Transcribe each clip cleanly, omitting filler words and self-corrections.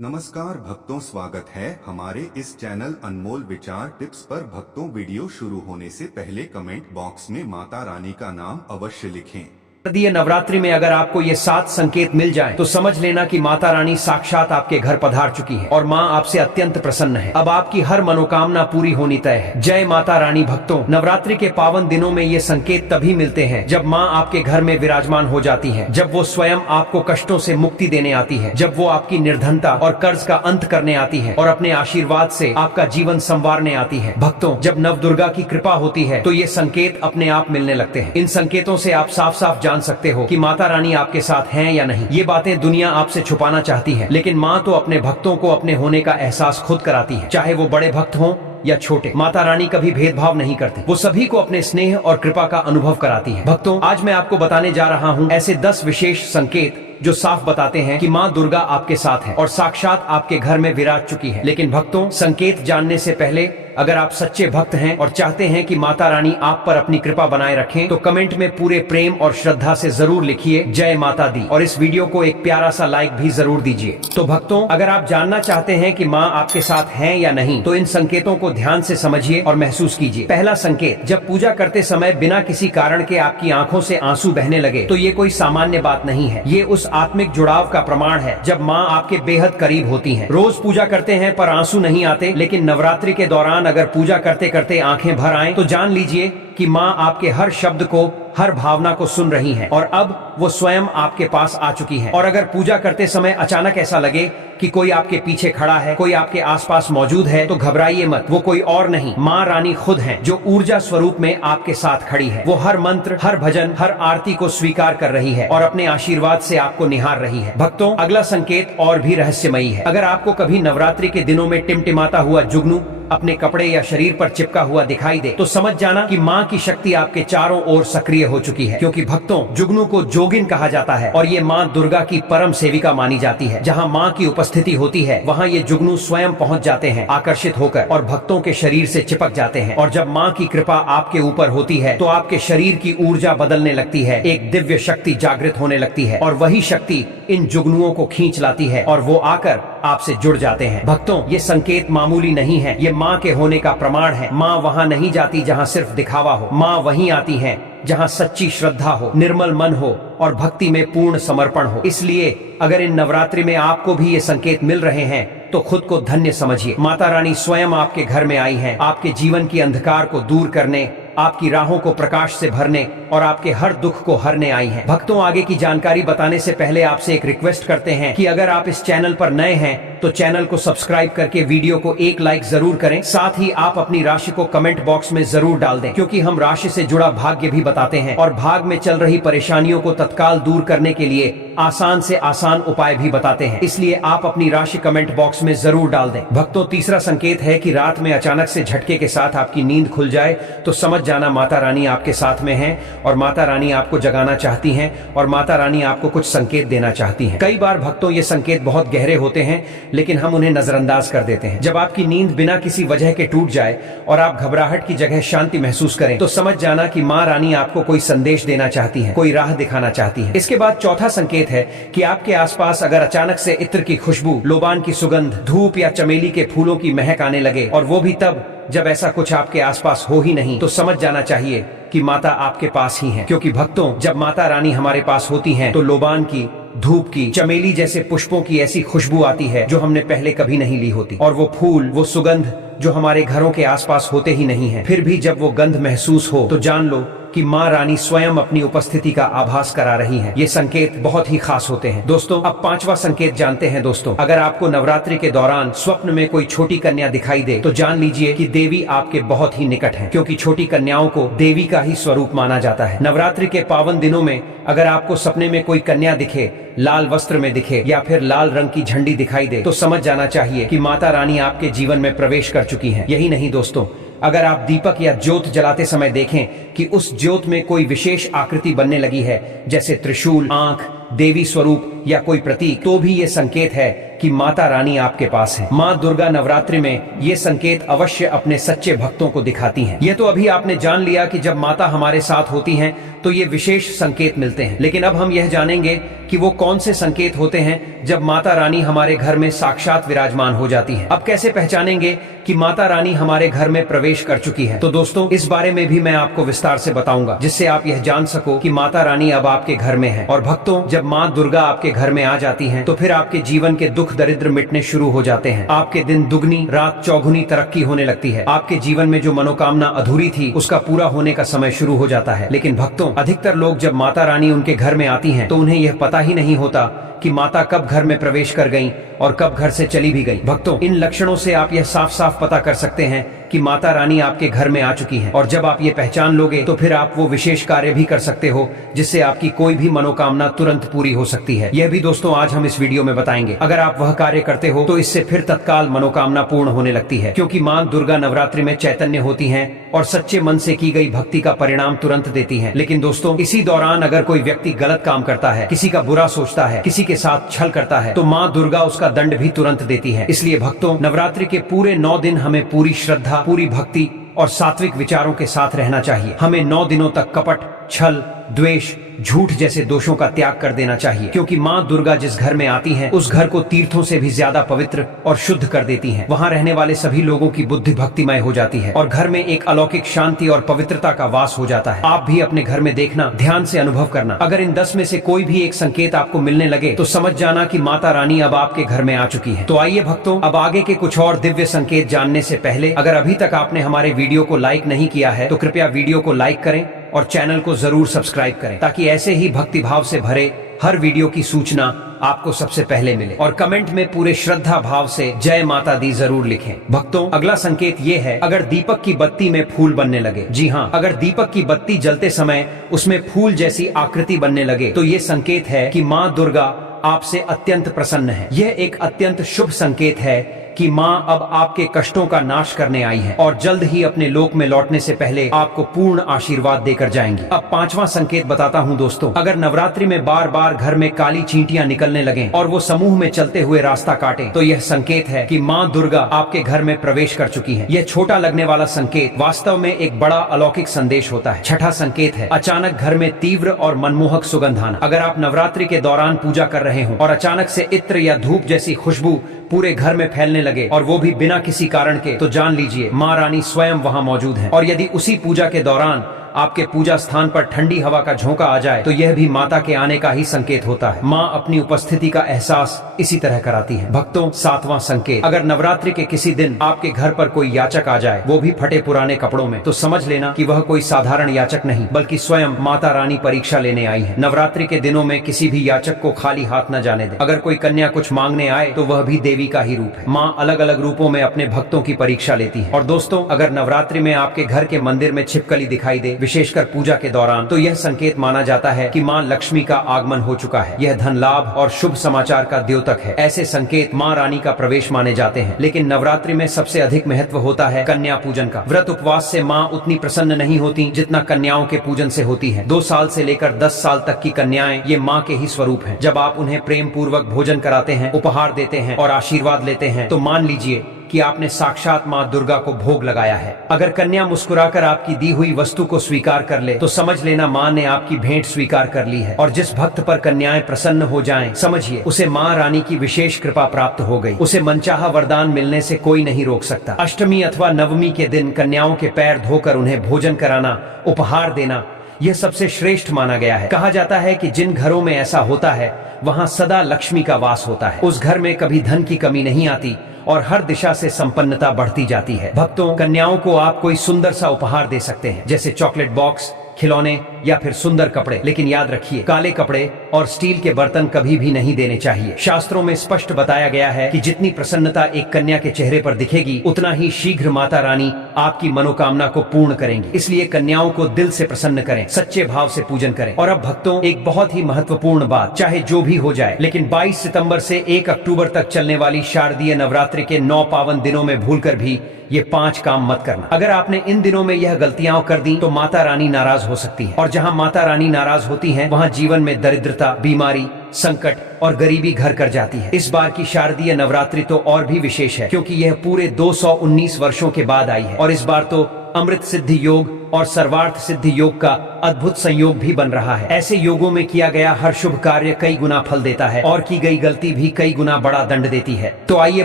नमस्कार भक्तों, स्वागत है हमारे इस चैनल अनमोल विचार टिप्स पर। भक्तों, वीडियो शुरू होने से पहले कमेंट बॉक्स में माता रानी का नाम अवश्य लिखें। शारदीय नवरात्रि में अगर आपको ये 7 संकेत मिल जाएं, तो समझ लेना कि माता रानी साक्षात आपके घर पधार चुकी है और माँ आपसे अत्यंत प्रसन्न है। अब आपकी हर मनोकामना पूरी होनी तय है। जय माता रानी। भक्तों, नवरात्रि के पावन दिनों में ये संकेत तभी मिलते हैं जब माँ आपके घर में विराजमान हो जाती है, जब वो स्वयं आपको कष्टों से मुक्ति देने आती है, जब वो आपकी निर्धनता और कर्ज का अंत करने आती है और अपने आशीर्वाद से आपका जीवन संवारने आती है। भक्तों, जब नव दुर्गा की कृपा होती है तो ये संकेत अपने आप मिलने लगते हैं। इन संकेतों से आप साफ साफ जान सकते हो कि माता रानी आपके साथ हैं या नहीं। ये बातें दुनिया आपसे छुपाना चाहती है, लेकिन माँ तो अपने भक्तों को अपने होने का एहसास खुद कराती है, चाहे वो बड़े भक्त हों या छोटे। माता रानी कभी भेदभाव नहीं करती, वो सभी को अपने स्नेह और कृपा का अनुभव कराती है। भक्तों, आज मैं आपको बताने जा रहा हूँ ऐसे 10 विशेष संकेत जो साफ बताते हैं कि माँ दुर्गा आपके साथ है और साक्षात आपके घर में विराज चुकी है। लेकिन भक्तों, संकेत जानने से पहले अगर आप सच्चे भक्त हैं और चाहते हैं कि माता रानी आप पर अपनी कृपा बनाए रखें, तो कमेंट में पूरे प्रेम और श्रद्धा से जरूर लिखिए जय माता दी, और इस वीडियो को एक प्यारा सा लाइक भी जरूर दीजिए। तो भक्तों, अगर आप जानना चाहते हैं कि माँ आपके साथ हैं या नहीं, तो इन संकेतों को ध्यान से समझिए और महसूस कीजिए। पहला संकेत, जब पूजा करते समय बिना किसी कारण के आपकी आंखों से आंसू बहने लगे, तो ये कोई सामान्य बात नहीं है। ये उस आत्मिक जुड़ाव का प्रमाण है जब माँ आपके बेहद करीब होती है। रोज पूजा करते हैं पर आंसू नहीं आते, लेकिन नवरात्रि के दौरान अगर पूजा करते करते आंखें भर आएं, तो जान लीजिए कि माँ आपके हर शब्द को, हर भावना को सुन रही हैं और अब वो स्वयं आपके पास आ चुकी हैं। और अगर पूजा करते समय अचानक ऐसा लगे कि कोई आपके पीछे खड़ा है, कोई आपके आसपास मौजूद है, तो घबराइए मत। वो कोई और नहीं, माँ रानी खुद हैं, जो ऊर्जा स्वरूप में आपके साथ खड़ी है। वो हर मंत्र, हर भजन, हर आरती को स्वीकार कर रही है और अपने आशीर्वाद से आपको निहार रही है। भक्तों, अगला संकेत और भी रहस्यमयी है। अगर आपको कभी नवरात्रि के दिनों में टिमटिमाता हुआ जुगनू अपने कपड़े या शरीर पर चिपका हुआ दिखाई दे, तो समझ जाना कि माँ की शक्ति आपके चारों ओर सक्रिय हो चुकी है। क्योंकि भक्तों, जुगनू को जोगिन कहा जाता है और ये माँ दुर्गा की परम सेविका मानी जाती है। जहाँ माँ की उपस्थिति होती है, वहाँ ये जुगनू स्वयं पहुँच जाते हैं आकर्षित होकर और भक्तों के शरीर से चिपक जाते हैं। और जब माँ की कृपा आपके ऊपर होती है, तो आपके शरीर की ऊर्जा बदलने लगती है, एक दिव्य शक्ति जागृत होने लगती है और वही शक्ति इन जुगनुओं को खींच लाती है और वो आकर आपसे जुड़ जाते हैं। भक्तों, ये संकेत मामूली नहीं है, ये माँ के होने का प्रमाण है। माँ वहाँ नहीं जाती जहाँ सिर्फ दिखावा हो, माँ वहीं आती है जहाँ सच्ची श्रद्धा हो, निर्मल मन हो और भक्ति में पूर्ण समर्पण हो। इसलिए अगर इन नवरात्रि में आपको भी ये संकेत मिल रहे हैं, तो खुद को धन्य समझिए। माता रानी स्वयं आपके घर में आई हैं, आपके जीवन की अंधकार को दूर करने, आपकी राहों को प्रकाश से भरने और आपके हर दुख को हरने आई हैं। भक्तों, आगे की जानकारी बताने से पहले आपसे एक रिक्वेस्ट करते हैं कि अगर आप इस चैनल पर नए हैं तो चैनल को सब्सक्राइब करके वीडियो को एक लाइक जरूर करें। साथ ही आप अपनी राशि को कमेंट बॉक्स में जरूर डाल दें, क्योंकि हम राशि से जुड़ा भाग्य भी बताते हैं और भाग में चल रही परेशानियों को तत्काल दूर करने के लिए आसान से आसान उपाय भी बताते हैं। इसलिए आप अपनी राशि कमेंट बॉक्स में जरूर डाल दें। भक्तों, तीसरा संकेत है कि रात में अचानक से झटके के साथ आपकी नींद खुल जाए, तो समझ जाना माता रानी आपके साथ में है और माता रानी आपको जगाना चाहती हैं और माता रानी आपको कुछ संकेत देना चाहती हैं। कई बार भक्तों, ये संकेत बहुत गहरे होते हैं, लेकिन हम उन्हें नजरअंदाज कर देते हैं। जब आपकी नींद बिना किसी वजह के टूट जाए और आप घबराहट की जगह शांति महसूस करें, तो समझ जाना कि माँ रानी आपको कोई संदेश देना चाहती है, कोई राह दिखाना चाहती है। इसके बाद चौथा संकेत है कि आपके आसपास अगर अचानक से इत्र की खुशबू, लोबान की सुगंध, धूप या चमेली के फूलों की महक आने लगे, और वो भी तब जब ऐसा कुछ आपके आसपास हो ही नहीं, तो समझ जाना चाहिए कि माता आपके पास ही है। क्योंकि भक्तों, जब माता रानी हमारे पास होती हैं, तो लोबान की, धूप की, चमेली जैसे पुष्पों की ऐसी खुशबू आती है जो हमने पहले कभी नहीं ली होती। और वो फूल, वो सुगंध जो हमारे घरों के आसपास होते ही नहीं है, फिर भी जब वो गंध महसूस हो, तो जान लो कि माँ रानी स्वयं अपनी उपस्थिति का आभास करा रही हैं। ये संकेत बहुत ही खास होते हैं। दोस्तों, अब पांचवा संकेत जानते हैं। दोस्तों, अगर आपको नवरात्रि के दौरान स्वप्न में कोई छोटी कन्या दिखाई दे, तो जान लीजिए कि देवी आपके बहुत ही निकट है, क्योंकि छोटी कन्याओं को देवी का ही स्वरूप माना जाता है। नवरात्रि के पावन दिनों में अगर आपको सपने में कोई कन्या दिखे, लाल वस्त्र में दिखे या फिर लाल रंग की झंडी दिखाई दे, तो समझ जाना चाहिए कि माता रानी आपके जीवन में प्रवेश कर चुकी है। यही नहीं दोस्तों, अगर आप दीपक या ज्योत जलाते समय देखें कि उस ज्योत में कोई विशेष आकृति बनने लगी है, जैसे त्रिशूल, आंख, देवी स्वरूप या कोई प्रतीक, तो भी ये संकेत है कि माता रानी आपके पास है। माँ दुर्गा नवरात्रि में ये संकेत अवश्य अपने सच्चे भक्तों को दिखाती हैं। ये तो अभी आपने जान लिया कि जब माता हमारे साथ होती हैं तो ये विशेष संकेत मिलते हैं। लेकिन अब हम यह जानेंगे कि वो कौन से संकेत होते हैं जब माता रानी हमारे घर में साक्षात विराजमान हो जाती है। अब कैसे पहचानेंगे कि माता रानी हमारे घर में प्रवेश कर चुकी है? तो दोस्तों, इस बारे में भी मैं आपको विस्तार से बताऊंगा, जिससे आप यह जान सको कि माता रानी अब आपके घर में है। और भक्तों, जब माँ दुर्गा आपके घर में आ जाती हैं, तो फिर आपके जीवन के दुख दरिद्र मिटने शुरू हो जाते हैं। आपके दिन दुगनी रात चौगुनी तरक्की होने लगती है। आपके जीवन में जो मनोकामना अधूरी थी, उसका पूरा होने का समय शुरू हो जाता है। लेकिन भक्तों, अधिकतर लोग जब माता रानी उनके घर में आती हैं, तो उन्हें यह पता ही नहीं होता कि माता कब घर में प्रवेश कर गईं और कब घर से चली भी गईं। भक्तों, इन लक्षणों से आप यह साफ साफ पता कर सकते हैं कि माता रानी आपके घर में आ चुकी हैं। और जब आप ये पहचान लोगे, तो फिर आप वो विशेष कार्य भी कर सकते हो जिससे आपकी कोई भी मनोकामना तुरंत पूरी हो सकती है। यह भी दोस्तों आज हम इस वीडियो में बताएंगे। अगर आप वह कार्य करते हो, तो इससे फिर तत्काल मनोकामना पूर्ण होने लगती है, क्योंकि माँ दुर्गा नवरात्रि में चैतन्य होती हैं और सच्चे मन से की गई भक्ति का परिणाम तुरंत देती हैं। लेकिन दोस्तों, इसी दौरान अगर कोई व्यक्ति गलत काम करता है, किसी का बुरा सोचता है, किसी के साथ छल करता है, तो माँ दुर्गा उसका दंड भी तुरंत देती है। इसलिए भक्तों, नवरात्रि के पूरे 9 दिन हमें पूरी श्रद्धा, पूरी भक्ति और सात्विक विचारों के साथ रहना चाहिए। हमें 9 दिनों तक कपट, छल, द्वेष, झूठ जैसे दोषों का त्याग कर देना चाहिए, क्योंकि माँ दुर्गा जिस घर में आती हैं, उस घर को तीर्थों से भी ज्यादा पवित्र और शुद्ध कर देती हैं। वहाँ रहने वाले सभी लोगों की बुद्धि भक्तिमय हो जाती है और घर में एक अलौकिक शांति और पवित्रता का वास हो जाता है। आप भी अपने घर में देखना, ध्यान से अनुभव करना। अगर इन 10 में से कोई भी एक संकेत आपको मिलने लगे, तो समझ जाना कि माता रानी अब आपके घर में आ चुकी है। तो आइए भक्तों, अब आगे के कुछ और दिव्य संकेत जानने से पहले, अगर अभी तक आपने हमारे वीडियो को लाइक नहीं किया है, तो कृपया वीडियो को लाइक करें और चैनल को जरूर सब्सक्राइब करें, ताकि ऐसे ही भक्ति भाव से भरे हर वीडियो की सूचना आपको सबसे पहले मिले। और कमेंट में पूरे श्रद्धा भाव से जय माता दी जरूर लिखें। भक्तों, अगला संकेत ये है, अगर दीपक की बत्ती में फूल बनने लगे। जी हाँ, अगर दीपक की बत्ती जलते समय उसमें फूल जैसी आकृति बनने लगे, तो ये संकेत है कि माँ दुर्गा आपसे अत्यंत प्रसन्न है। यह एक अत्यंत शुभ संकेत है कि माँ अब आपके कष्टों का नाश करने आई है और जल्द ही अपने लोक में लौटने से पहले आपको पूर्ण आशीर्वाद देकर जाएंगी। अब 5वां संकेत बताता हूँ दोस्तों। अगर नवरात्रि में बार बार घर में काली चींटियां निकलने लगें और वो समूह में चलते हुए रास्ता काटें, तो यह संकेत है कि माँ दुर्गा आपके घर में प्रवेश कर चुकी है। यह छोटा लगने वाला संकेत वास्तव में एक बड़ा अलौकिक संदेश होता है। 6वां संकेत है, अचानक घर में तीव्र और मनमोहक सुगंध आना। अगर आप नवरात्रि के दौरान पूजा कर रहे हो और अचानक से इत्र या धूप जैसी खुशबू पूरे घर में फैलने लगे, और वो भी बिना किसी कारण के, तो जान लीजिए माँ रानी स्वयं वहाँ मौजूद है। और यदि उसी पूजा के दौरान आपके पूजा स्थान पर ठंडी हवा का झोंका आ जाए, तो यह भी माता के आने का ही संकेत होता है। माँ अपनी उपस्थिति का एहसास इसी तरह कराती है। भक्तों, 7वां संकेत, अगर नवरात्रि के किसी दिन आपके घर पर कोई याचक आ जाए, वो भी फटे पुराने कपड़ों में, तो समझ लेना कि वह कोई साधारण याचक नहीं, बल्कि स्वयं माता रानी परीक्षा लेने आई है। नवरात्रि के दिनों में किसी भी याचक को खाली हाथ न जाने दे। अगर कोई कन्या कुछ मांगने आए, तो वह भी देवी का ही रूप है। माँ अलग अलग रूपों में अपने भक्तों की परीक्षा लेती है। और दोस्तों, अगर नवरात्रि में आपके घर के मंदिर में छिपकली दिखाई दे, विशेषकर पूजा के दौरान, तो यह संकेत माना जाता है कि माँ लक्ष्मी का आगमन हो चुका है। यह धन लाभ और शुभ समाचार का द्योतक है। ऐसे संकेत माँ रानी का प्रवेश माने जाते हैं। लेकिन नवरात्रि में सबसे अधिक महत्व होता है कन्या पूजन का। व्रत उपवास से माँ उतनी प्रसन्न नहीं होती जितना कन्याओं के पूजन से होती है। 2 साल से लेकर 10 साल तक की कन्याएं ये माँ के ही स्वरूप हैं। जब आप उन्हें प्रेम पूर्वक भोजन कराते हैं, उपहार देते हैं और आशीर्वाद लेते हैं, तो मान लीजिए कि आपने साक्षात माँ दुर्गा को भोग लगाया है। अगर कन्या मुस्कुराकर आपकी दी हुई वस्तु को स्वीकार कर ले, तो समझ लेना माँ ने आपकी भेंट स्वीकार कर ली है। और जिस भक्त पर कन्याएं प्रसन्न हो जाएं, समझिए उसे माँ रानी की विशेष कृपा प्राप्त हो गई। उसे मनचाहा वरदान मिलने से कोई नहीं रोक सकता। अष्टमी अथवा नवमी के दिन कन्याओं के पैर धोकर उन्हें भोजन कराना, उपहार देना, यह सबसे श्रेष्ठ माना गया है। कहा जाता है कि जिन घरों में ऐसा होता है, वहाँ सदा लक्ष्मी का वास होता है। उस घर में कभी धन की कमी नहीं आती और हर दिशा से संपन्नता बढ़ती जाती है। भक्तों, कन्याओं को आप कोई सुंदर सा उपहार दे सकते हैं, जैसे चॉकलेट बॉक्स, खिलौने या फिर सुंदर कपड़े। लेकिन याद रखिए, काले कपड़े और स्टील के बर्तन कभी भी नहीं देने चाहिए। शास्त्रों में स्पष्ट बताया गया है कि जितनी प्रसन्नता एक कन्या के चेहरे पर दिखेगी, उतना ही शीघ्र माता रानी आपकी मनोकामना को पूर्ण करेंगी। इसलिए कन्याओं को दिल से प्रसन्न करें, सच्चे भाव से पूजन करें। और अब भक्तों, एक बहुत ही महत्वपूर्ण बात, चाहे जो भी हो जाए, लेकिन 22 सितंबर से 1 अक्टूबर तक चलने वाली शारदीय नवरात्रि के 9 पावन दिनों में भूलकर भी ये 5 काम मत करना। अगर आपने इन दिनों में यह गलतियां कर दी, तो माता रानी नाराज हो सकती है। और जहां माता रानी नाराज होती हैं, वहां जीवन में दरिद्रता, बीमारी, संकट और गरीबी घर कर जाती है। इस बार की शारदीय नवरात्रि तो और भी विशेष है, क्योंकि यह पूरे 219 वर्षों के बाद आई है। और इस बार तो अमृत सिद्धि योग और सर्वार्थ सिद्धि योग का अद्भुत संयोग भी बन रहा है। ऐसे योगों में किया गया हर शुभ कार्य कई गुना फल देता है और की गई गलती भी कई गुना बड़ा दंड देती है। तो आइए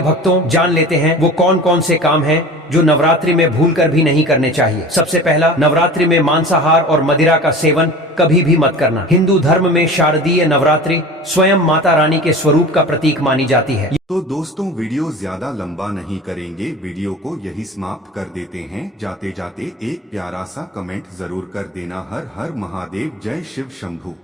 भक्तों, जान लेते हैं वो कौन कौन से काम हैं जो नवरात्रि में भूलकर भी नहीं करने चाहिए। सबसे पहला, नवरात्रि में मांसाहार और मदिरा का सेवन कभी भी मत करना। हिंदू धर्म में शारदीय नवरात्रि स्वयं माता रानी के स्वरूप का प्रतीक मानी जाती है। तो दोस्तों, वीडियो ज्यादा लंबा नहीं करेंगे, वीडियो को यही समाप्त कर देते हैं। जाते जाते एक प्यारा सा कमेंट जरूर कर देना। हर हर महादेव, जय शिव शंभू।